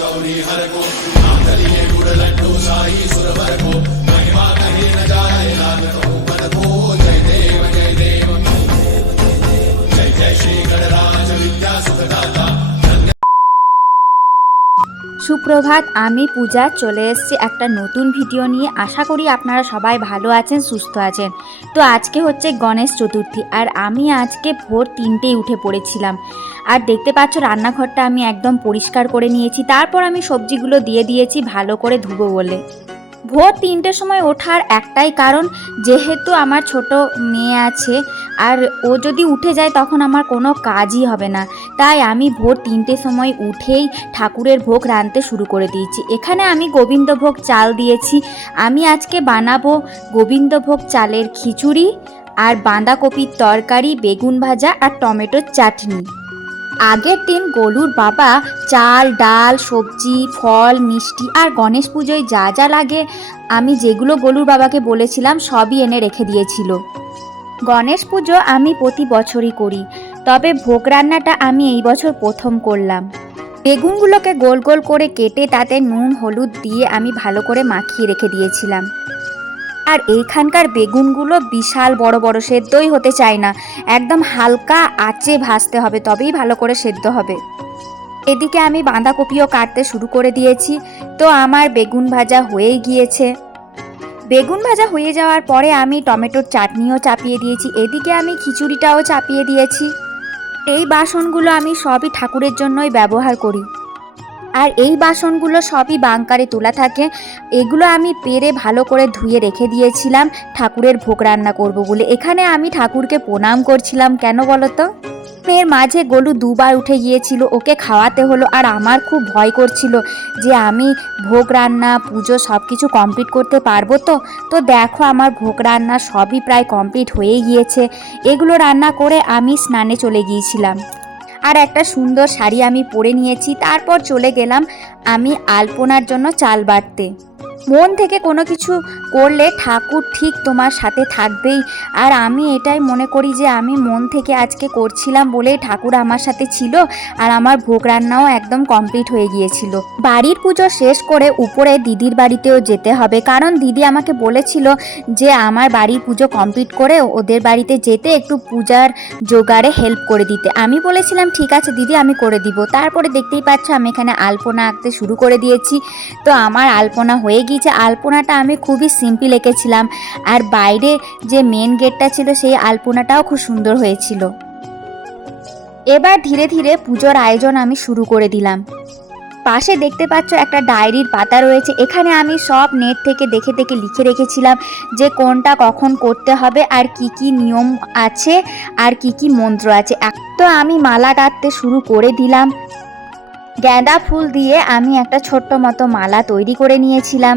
గౌరీ హర గోపి గుడలంటూ సాయి সুপ্রভাত, আমি পূজা। চলে এসেছি একটা নতুন ভিডিও নিয়ে। আশা করি আপনারা সবাই ভালো আছেন, সুস্থ আছেন। তো আজকে হচ্ছে গণেশ চতুর্থী, আর আমি আজকে ভোর তিনটেই উঠে পড়েছিলাম। আর দেখতে পাচ্ছ, রান্নাঘরটা আমি একদম পরিষ্কার করে নিয়েছি। তারপর আমি সবজিগুলো দিয়ে দিয়েছি, ভালো করে ধুবো বলে। ভোর তিনটের সময় ওঠার একটাই কারণ, যেহেতু আমার ছোট মেয়ে আছে, আর ও যদি উঠে যায় তখন আমার কোনো কাজই হবে না। তাই আমি ভোর তিনটের সময় উঠেই ঠাকুরের ভোগ রাঁধতে শুরু করে দিয়েছি। এখানে আমি গোবিন্দভোগ চাল দিয়েছি। আমি আজকে বানাবো গোবিন্দভোগ চালের খিচুড়ি আর বাঁধাকপির তরকারি, বেগুন ভাজা আর টমেটোর চাটনি। আগের দিন গলুর বাবা চাল, ডাল, সবজি, ফল, মিষ্টি আর গণেশ পুজোয় যা যা লাগে, আমি যেগুলো গলুর বাবাকে বলেছিলাম সবই এনে রেখে দিয়েছিল। গণেশ পুজো আমি প্রতি বছরই করি, তবে ভোগ রান্নাটা আমি এই বছর প্রথম করলাম। বেগুনগুলোকে গোল গোল করে কেটে তাতে নুন, হলুদ দিয়ে আমি ভালো করে মাখিয়ে রেখে দিয়েছিলাম। আর এইখানকার বেগুনগুলো বিশাল বড় বড় সেদ্ধই হতে চায় না। একদম হালকা আঁচে ভাজতে হবে, তবেই ভালো করে সেদ্ধ হবে। এদিকে আমি বাঁধাকপিও কাটতে শুরু করে দিয়েছি। তো আমার বেগুন ভাজা হয়েই গিয়েছে। বেগুন ভাজা হয়ে যাওয়ার পরে আমি টমেটোর চাটনিও চাপিয়ে দিয়েছি। এদিকে আমি খিচুড়িটাও চাপিয়ে দিয়েছি। এই বাসনগুলো আমি সবই ঠাকুরের জন্যই ব্যবহার করি। আর এই বাসনগুলো সবই বাংকারে তোলা থাকে। এগুলো আমি পেরে ভালো করে ধুয়ে রেখে দিয়েছিলাম। ঠাকুরের ভোগ রান্না করব বলে। এখানে আমি ঠাকুরকে প্রণাম করছিলাম, কেন বলো তো? মাঝে গলু দুবার উঠে গিয়েছিল, ওকে খাওয়াতে হলো আর আমার খুব ভয় করছিল যে আমি ভোগ রান্না, পুজো সব কিছু কমপ্লিট করতে পারব তো? তো দেখো আমার ভোগ রান্না সবই প্রায় কমপ্লিট হয়ে গিয়েছে। এগুলো রান্না করে আমি স্নানে চলে গিয়েছিলাম। আর একটা সুন্দর শাড়ি আমি পরে নিয়েছি। তারপর চলে গেলাম আমি আলপনার জন্য চাল বাটতে। মন থেকে কোনো কিছু করলে ঠাকুর ঠিক তোমার সাথে থাকবেই। আর আমি এটাই মনে করি যে আমি মন থেকে আজকে করছিলাম বলেই ঠাকুর আমার সাথে ছিল আর আমার ভোগ রান্নাও একদম কমপ্লিট হয়ে গিয়েছিল। বাড়ির পুজো শেষ করে উপরে দিদির বাড়িতেও যেতে হবে। কারণ দিদি আমাকে বলেছিল যে আমার বাড়ির পুজো কমপ্লিট করে ওদের বাড়িতে যেতে একটু পূজার জোগাড়ে হেল্প করে দিতে। আমি বলেছিলাম, ঠিক আছে দিদি, আমি করে দিব। তারপরে দেখতেই পাচ্ছ আমি এখানে আলপনা আঁকতে শুরু করে দিয়েছি। তো আমার আলপনা হয়ে গিয়েছে আলপনাটা আমি খুবই সিম্পল এঁকেছিলাম। আর বাইরে যে মেন গেটটা ছিল, সেই আলপনাটাও খুব সুন্দর হয়েছিল। এবার ধীরে ধীরে পুজোর আয়োজন আমি শুরু করে দিলাম। পাশে দেখতে পাচ্ছ একটা ডায়েরির পাতা রয়েছে। এখানে আমি সব নেট থেকে দেখে দেখে লিখে রেখেছিলাম যে কোনটা কখন করতে হবে, আর কি কি নিয়ম আছে, আর কি কি মন্ত্র আছে। এক তো আমি মালা গাঁথতে শুরু করে দিলাম। গাঁদা ফুল দিয়ে আমি একটা ছোট্ট মতো মালা তৈরি করে নিয়েছিলাম।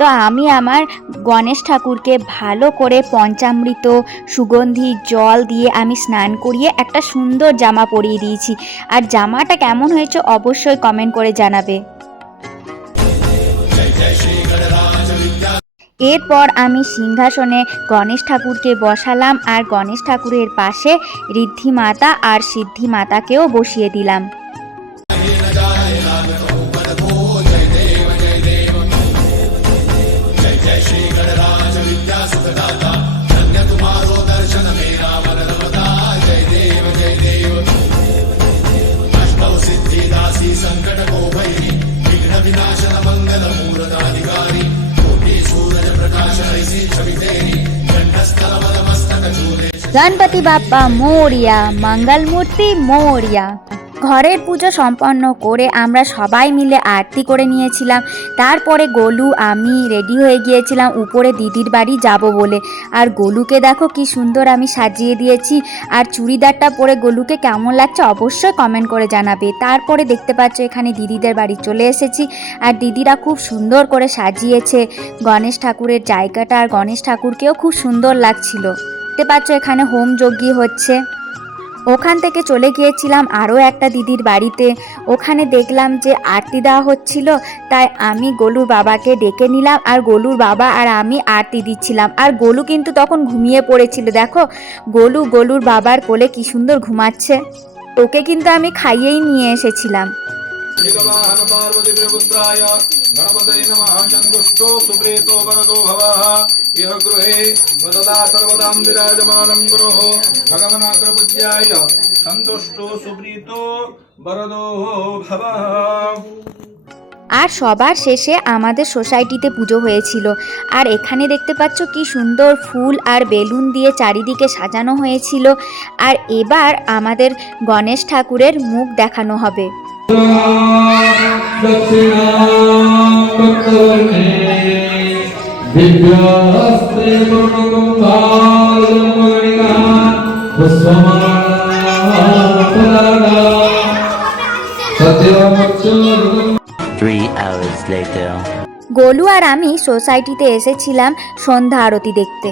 তো আমি আমার গণেশ ঠাকুরকে ভালো করে পঞ্চামৃত, সুগন্ধি, জল দিয়ে আমি স্নান করিয়ে একটা সুন্দর জামা পরিয়ে দিয়েছি। আর জামাটা কেমন হয়েছে অবশ্যই কমেন্ট করে জানাবে। এরপর আমি সিংহাসনে গণেশ ঠাকুরকে বসালাম আর গণেশ ঠাকুরের পাশে ঋদ্ধিমাতা আর সিদ্ধিমাতাকেও বসিয়ে দিলাম। গণপতি বাপ্পা মোরিয়া মঙ্গল মূর্তি মোরিয়া। ঘরের পুজো সম্পন্ন করে আমরা সবাই মিলে আরতি করে নিয়েছিলাম। তারপরে গোলু, আমি রেডি হয়ে গিয়েছিলাম উপরে দিদির বাড়ি যাব বলে। আর গোলুকে দেখো কি সুন্দর আমি সাজিয়ে দিয়েছি। আর চুড়িদারটা পরে গোলুকে কেমন লাগছে অবশ্যই কমেন্ট করে জানাবে। তারপরে দেখতে পাচ্ছ এখানে দিদিদের বাড়ি চলে এসেছি। আর দিদিরা খুব সুন্দর করে সাজিয়েছে। গণেশ ঠাকুরের জায়গাটা আর গণেশ ঠাকুরকেও খুব সুন্দর লাগছিল। দেখতে পাচ্ছ, এখানে হোম যজ্ঞী হচ্ছে। ওখান থেকে চলে গিয়েছিলাম আরও একটা দিদির বাড়িতে। ওখানে দেখলাম যে আরতি দেওয়া হচ্ছিল, তাই আমি গোলুর বাবাকে ডেকে নিলাম, আর গোলুর বাবা আর আমি আরতি দিচ্ছিলাম। আর গোলু কিন্তু তখন ঘুমিয়ে পড়েছিল, দেখো। গোলু গোলুর বাবার কোলে কি সুন্দর ঘুমাচ্ছে। ওকে কিন্তু আমি খাইয়েই নিয়ে এসেছিলাম। পার্বতী पार्वतीपुत्राय गणपतये नमः सन्तुष्टो सुप्रीतो वरदो भवः इह गृहे वददा सर्वदां विराजमानं गुरोः भगवनाग्रपूज्याय सन्तुष्टो सुप्रीतो वरदो भवः আর সবার শেষে আমাদের সোসাইটিতে পুজো হয়েছিল আর এখানে দেখতে পাচ্ছ কি সুন্দর ফুল আর বেলুন দিয়ে চারিদিকে সাজানো হয়েছিল আর এবার আমাদের গণেশ ঠাকুরের মুখ দেখানো হবে दक्षिणाकर्णे গোলু আর আমি সোসাইটিতে এসেছিলাম সন্ধ্যা আরতি দেখতে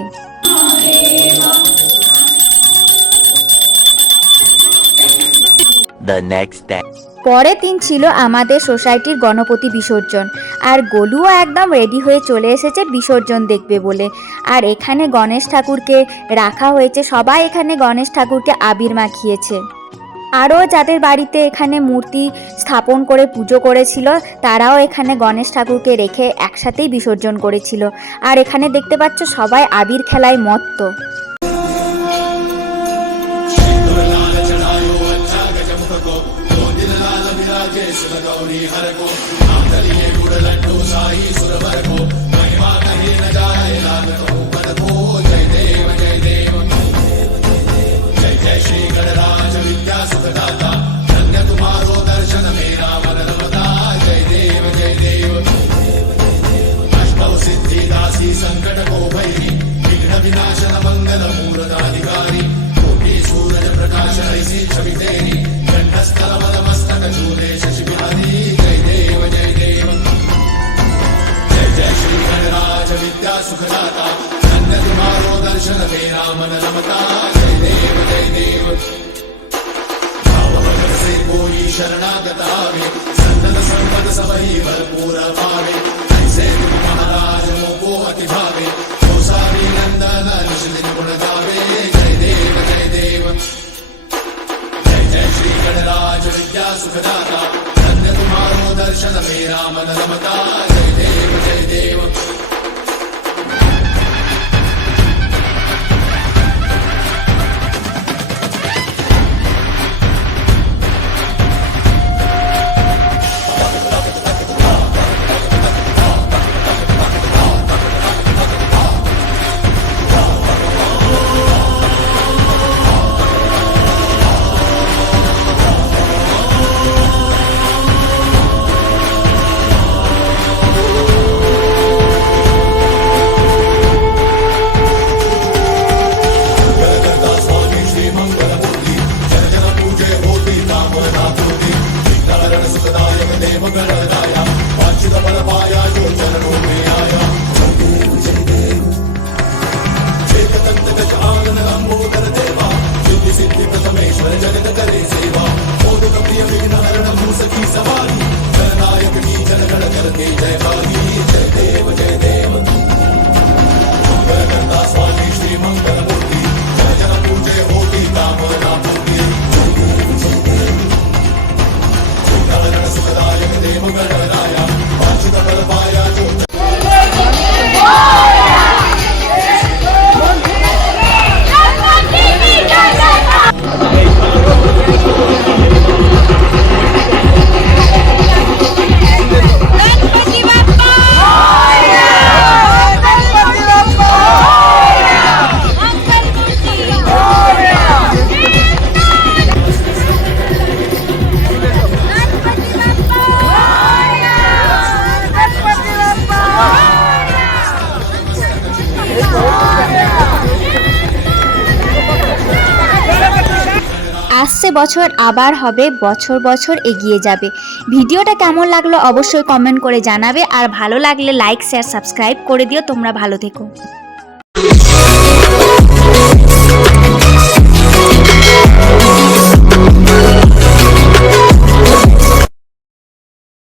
The next day. পরের দিন ছিল আমাদের সোসাইটির গণপতি বিসর্জন। আর গোলুও একদম রেডি হয়ে চলে এসেছে বিসর্জন দেখবে বলে। আর এখানে গণেশ ঠাকুরকে রাখা হয়েছে, সবাই এখানে গণেশ ঠাকুরকে আবির মাখিয়েছে। আরও যাদের বাড়িতে এখানে মূর্তি স্থাপন করে পুজো করেছিল, তারাও এখানে গণেশ ঠাকুরকে রেখে একসাথেই বিসর্জন করেছিল। আর এখানে দেখতে পাচ্ছ সবাই আবির খেলায় মত্ত। గౌరీ హరకో ఆంతరియే గుడలట్టు సాయి సురవరకో మహిమా కహీన జాయ నాగతో పదకో జయ దేవ జయ దేవ. జయ జయ శ్రీ గణరాజ విద్యా సుఖదాత ధన్య కుమారో దర్శన మేరా వనరవతా జయ దేవ జయ దేవ. అష్టౌ సిద్ధి దాసి సంకట కో భైరి విఘ్న వినాశన మంగళ మూలదాధికారి కోటి సూరజ ప్రకాశ ఐసి చవితేరి ఘంటస్థలమ আসছে বছর, আবার হবে, বছর বছর এগিয়ে যাবে। ভিডিওটা কেমন লাগল অবশ্যই কমেন্ট করে জানাবে, আর ভালো লাগলে লাইক শেয়ার সাবস্ক্রাইব করে দিও, তোমরা ভালো থেকো।